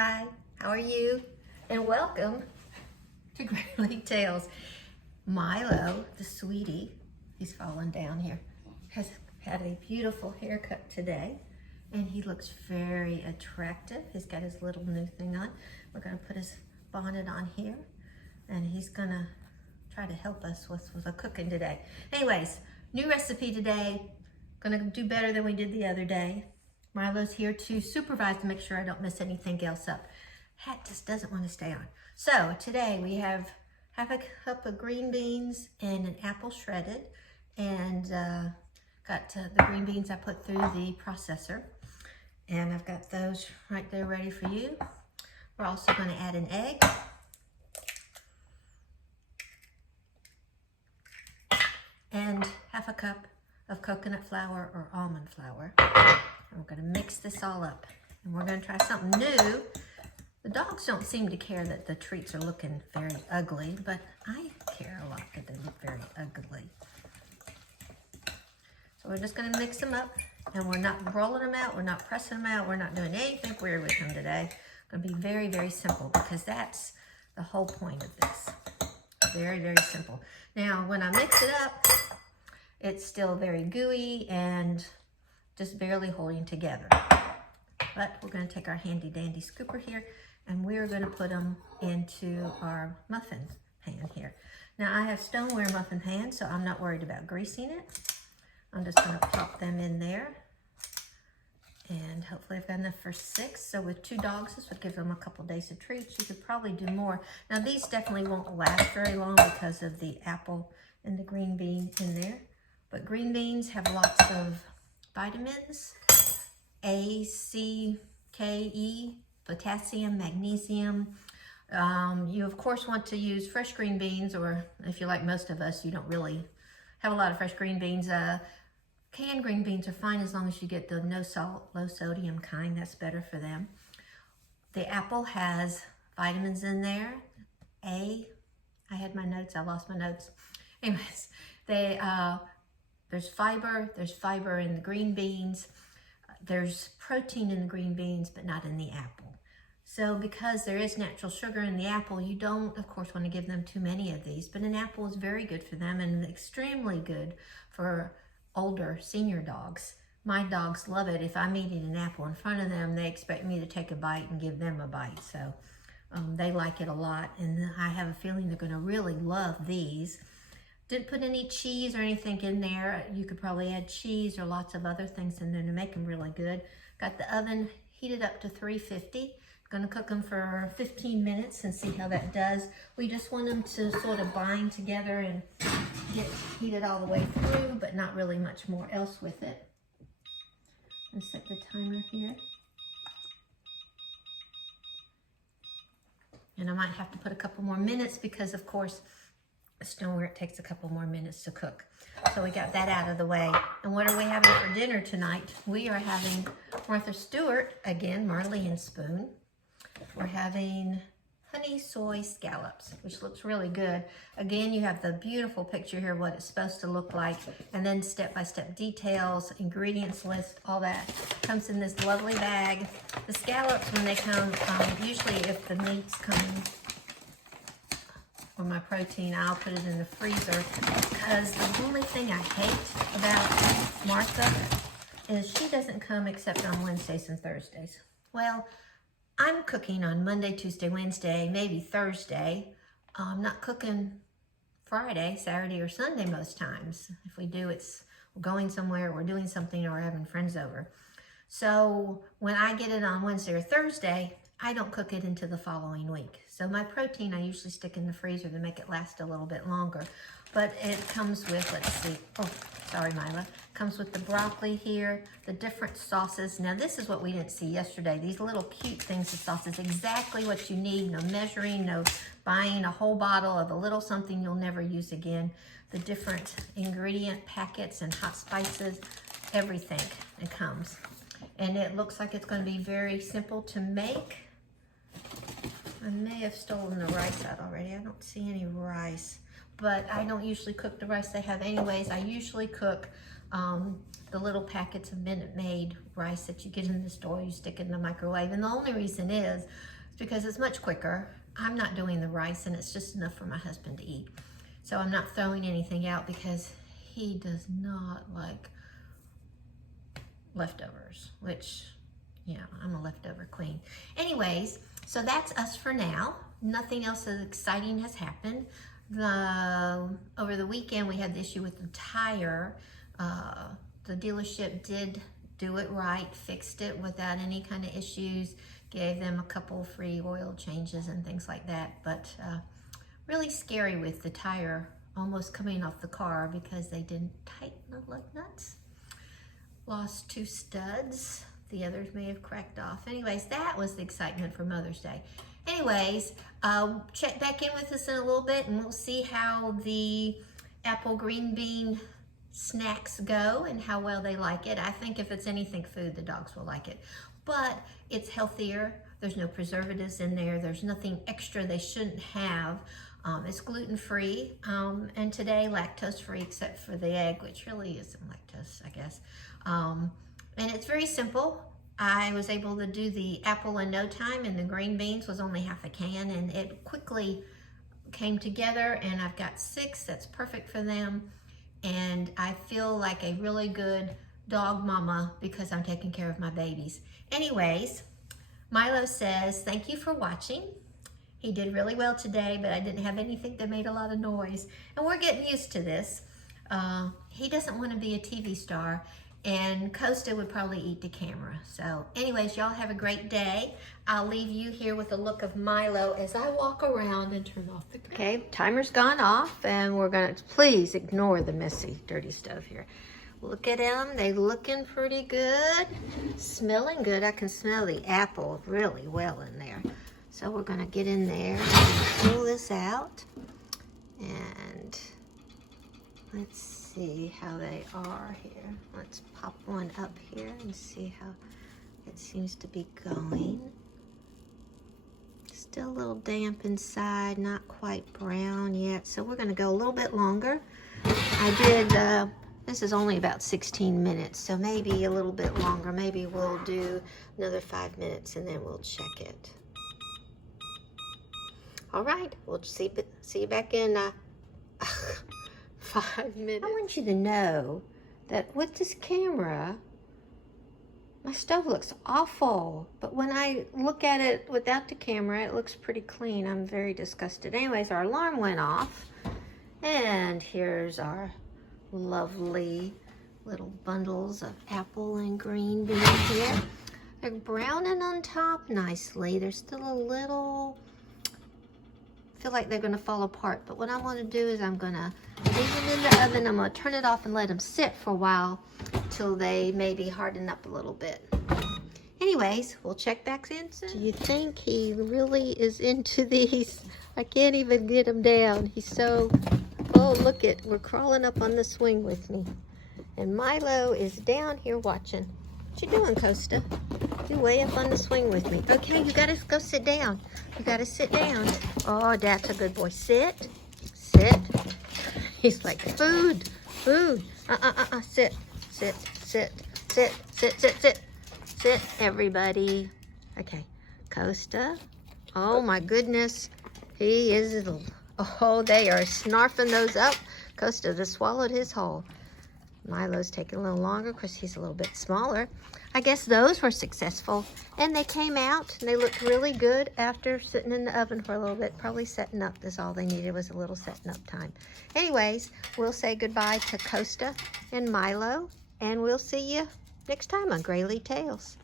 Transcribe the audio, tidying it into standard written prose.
Hi, how are you? And welcome to Great Lake Tales. Milo, the sweetie, he's fallen down here, has had a beautiful haircut today, and he looks very attractive. He's got his little new thing on. We're gonna put his bonnet on here, and he's gonna try to help us with the cooking today. Anyways, new recipe today. Gonna do better than we did the other day. Milo's here to supervise to make sure I don't mess anything else up. Hat just doesn't want to stay on. So today we have half a cup of green beans and an apple shredded, and got the green beans I put through the processor, and I've got those right there ready for you. We're also going to add an egg, and half a cup of coconut flour or almond flour. And we're going to mix this all up, and we're going to try something new. The dogs don't seem to care that the treats are looking very ugly, but I care a lot that they look very ugly. So we're just going to mix them up, and we're not rolling them out, we're not pressing them out, we're not doing anything weird with them today. It's going to be very, very simple, because that's the whole point of this. Very, very simple. Now, when I mix it up, it's still very gooey and just barely holding together. But we're going to take our handy dandy scooper here, and we're going to put them into our muffin pan here. Now I have stoneware muffin pans, so I'm not worried about greasing it. I'm just going to pop them in there, and hopefully I've got enough for 6. So with 2 dogs, this would give them a couple days of treats. You could probably do more. Now these definitely won't last very long because of the apple and the green bean in there. But green beans have lots of vitamins, A, C, K, E, potassium, magnesium. You of course want to use fresh green beans, or if you're like most of us, you don't really have a lot of fresh green beans. Canned green beans are fine as long as you get the no salt, low sodium kind. That's better for them. The apple has vitamins in there. I had my notes, I lost my notes. Anyways, there's fiber in the green beans. There's protein in the green beans, but not in the apple. So because there is natural sugar in the apple, you don't, of course, want to give them too many of these, but an apple is very good for them and extremely good for older senior dogs. My dogs love it. If I'm eating an apple in front of them, they expect me to take a bite and give them a bite. So they like it a lot, and I have a feeling they're going to really love these. Didn't put any cheese or anything in there. You could probably add cheese or lots of other things in there to make them really good. Got the oven heated up to 350. Gonna cook them for 15 minutes and see how that does. We just want them to sort of bind together and get heated all the way through, but not really much more else with it. I'm gonna set the timer here. And I might have to put a couple more minutes because, of course, stoneware, it takes a couple more minutes to cook. So we got that out of the way. And what are we having for dinner tonight? We are having Martha Stewart, again, Marlene spoon. We're having honey soy scallops, which looks really good. Again, you have the beautiful picture here, what it's supposed to look like, and then step-by-step details, ingredients list, all that comes in this lovely bag. The scallops, when they come, usually if the meat's coming, or my protein, I'll put it in the freezer, because the only thing I hate about Martha is she doesn't come except on Wednesdays and Thursdays. Well, I'm cooking on Monday, Tuesday, Wednesday, maybe Thursday. I'm not cooking Friday, Saturday, or Sunday most times. If we do, it's we're going somewhere, we're doing something, or we're having friends over. So when I get it on Wednesday or Thursday, I don't cook it into the following week. So my protein, I usually stick in the freezer to make it last a little bit longer. But it comes with, let's see, oh, sorry, Mila. Comes with the broccoli here, the different sauces. Now this is what we didn't see yesterday. These little cute things of sauces, exactly what you need. No measuring, no buying a whole bottle of a little something you'll never use again. The different ingredient packets and hot spices, everything, it comes. And it looks like it's going to be very simple to make. I may have stolen the rice out already. I don't see any rice, but I don't usually cook the rice they have anyways. I usually cook the little packets of Minute Maid rice that you get in the store, you stick in the microwave. And the only reason is because it's much quicker. I'm not doing the rice, and it's just enough for my husband to eat. So I'm not throwing anything out because he does not like leftovers, which, yeah, I'm a leftover queen. Anyways, so that's us for now. Nothing else as exciting has happened. Over the weekend, we had the issue with the tire. The dealership did do it right, fixed it without any kind of issues, gave them a couple free oil changes and things like that. But really scary with the tire almost coming off the car because they didn't tighten the lug nuts. Lost 2 studs. The others may have cracked off. Anyways, that was the excitement for Mother's Day. Anyways, check back in with us in a little bit and we'll see how the apple green bean snacks go and how well they like it. I think if it's anything food, the dogs will like it. But it's healthier. There's no preservatives in there. There's nothing extra they shouldn't have. It's gluten-free, and today lactose-free except for the egg, which really isn't lactose, I guess. And it's very simple. I was able to do the apple in no time, and the green beans was only half a can, and it quickly came together, and I've got 6 that's perfect for them. And I feel like a really good dog mama because I'm taking care of my babies. Anyways, Milo says, thank you for watching. He did really well today, but I didn't have anything that made a lot of noise. And we're getting used to this. He doesn't want to be a TV star, and Costa would probably eat the camera. So anyways, y'all have a great day. I'll leave you here with a look of Milo as I walk around and turn off the camera. Okay, timer's gone off, and we're gonna, please ignore the messy, dirty stuff here. Look at them, they looking pretty good. Smelling good, I can smell the apple really well in there. So we're gonna get in there and pull this out. And let's see how they are here. Let's pop one up here and see how it seems to be going. Still a little damp inside, not quite brown yet. So we're gonna go a little bit longer. I did, this is only about 16 minutes, so maybe a little bit longer. Maybe we'll do another 5 minutes and then we'll check it. All right, we'll see you back in 5 minutes. I want you to know that with this camera, my stove looks awful, but when I look at it without the camera, it looks pretty clean. I'm very disgusted. Anyways, our alarm went off, and here's our lovely little bundles of apple and green beans here. They're browning on top nicely. They're still a little, feel like they're gonna fall apart, but what I wanna do is I'm gonna leave them in the oven. I'm gonna turn it off and let them sit for a while till they maybe harden up a little bit. Anyways, we'll check back in soon. Do you think he really is into these? I can't even get him down. He's so, oh, look it, we're crawling up on the swing with me. And Milo is down here watching. What you doing, Costa? You're way up on the swing with me. Okay, you gotta go sit down. You gotta sit down. Oh, that's a good boy. Sit, sit. He's like, food, food. Sit, sit, sit, sit, sit, sit, sit. Sit, everybody. Okay, Costa. Oh my goodness. He is, oh, they are snarfing those up. Costa just swallowed his whole. Milo's taking a little longer because he's a little bit smaller. I guess those were successful, and they came out and they looked really good after sitting in the oven for a little bit. Probably setting up is all they needed, was a little setting up time. Anyways, we'll say goodbye to Costa and Milo, and we'll see you next time on Graylee Tales.